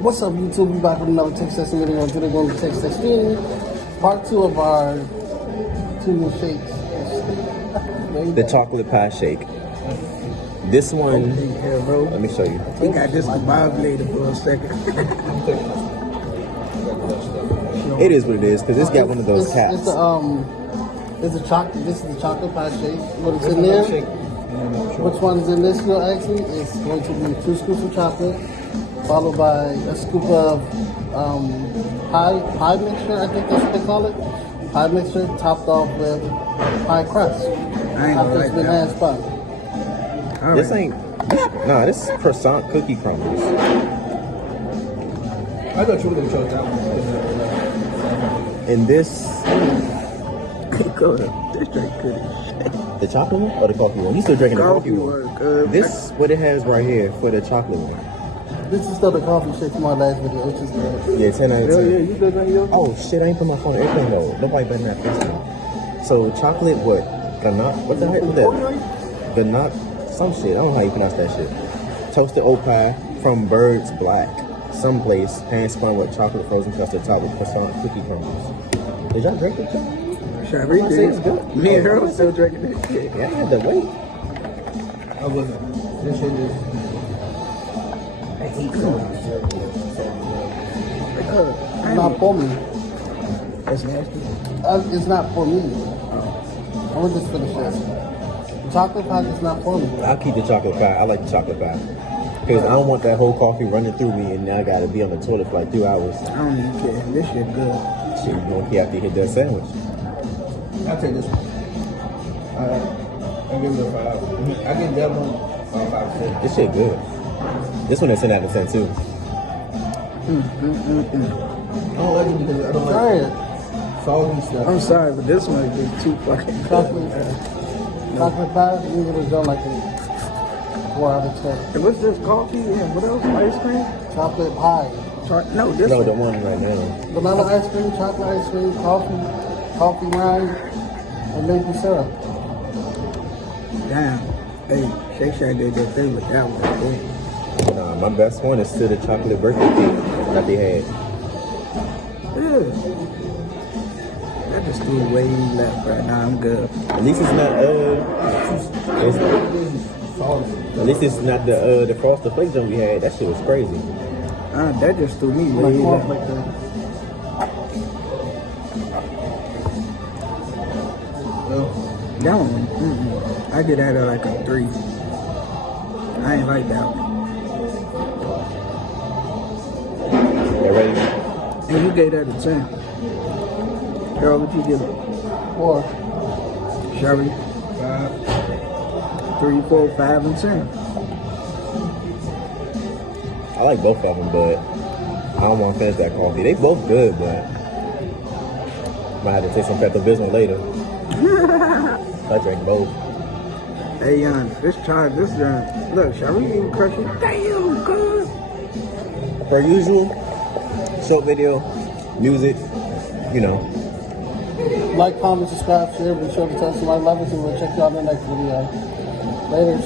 What's up, YouTube? We back with another text testing video. Today, going to text testing part 2 of our 2 new shakes. The chocolate pie shake. This one, Yeah, bro. let me show you. We got this combobulated for a second. It is what it is, because it's got one of those caps. It's a chocolate. This is the chocolate pie shake. What is in there? Which one is in this? You'll actually, it's going to be 2 scoops of chocolate, followed by a scoop of pie mixture. I think that's what they call it. Pie mixture topped off with pie crust. I ain't gonna like that. Spot. This ain't, nah, this is croissant cookie crumbles. I thought you were going to choke that one. And this, This drink good as shit. the chocolate one or the coffee one? You still drinking the coffee Coffee one? was good. This, what it has right here for the chocolate one. This is still the coffee shake from our last video, which is good. Yeah, 10 out of 10. Yeah, you still drink yours? Oh shit, I ain't put my phone in everything though. Nobody better not this one. So chocolate what? Ganache? What the heck is that? Ganache? Some shit. I don't know how you pronounce that shit. Toasted oat pie from Bird's Black. Someplace, hand spun with chocolate frozen custard topped with croissant cookie crumbles. Did y'all drink it too? Sure, we I say it's good. Me and her was still drinking this shit. Yeah, I had to wait. I wasn't. This shit is. I hate It's not for me. That's nasty. It's not for me. I'm gonna just finish this. The chocolate pie is not for me. I'll keep the chocolate pie. I like the chocolate pie. Because I don't want that whole coffee running through me and now I gotta be on the toilet for like 2 hours. I don't even care. This shit good. Shit, you gonna have to hit that sandwich. I'll take this one. I give it a 5. I give that one 5. This shit good. This one is 10 out of 10 too. I don't like it because I don't Sorry. like salty stuff. I'm sorry, but this one is too fucking Chocolate pie, you would have done like a 4 out of 10. And what's this? Coffee and what else? Ice cream? Chocolate pie. No, this No, one. the one right now. Vanilla ice cream, chocolate ice cream, coffee rind, and maple syrup. Damn. Hey, Shake Shack did their thing with that one. Nah, my best one is still the chocolate birthday cake that they had. Yeah. That just threw way left right now. I'm good. At least it's not at least it's not the Frosted Flakes that we had. That shit was crazy. That just threw me way Like left. cornflake thing. That one, I get that at like a 3. I ain't like that one. You ready? And you gave that a 10. Girl, what you give it? 4. Sherry? 3, 4, 5, and 10. I like both of them, but I don't want to finish that coffee. They both good, but might have to take some Pepto-Bismol later. I drink both. Hey, this charge, this look, shall we even crush it? Damn, good. Per usual, short video, music, you know. Like, comment, subscribe, share, be sure to tell somebody love us, and we'll check you out in the next video. Later.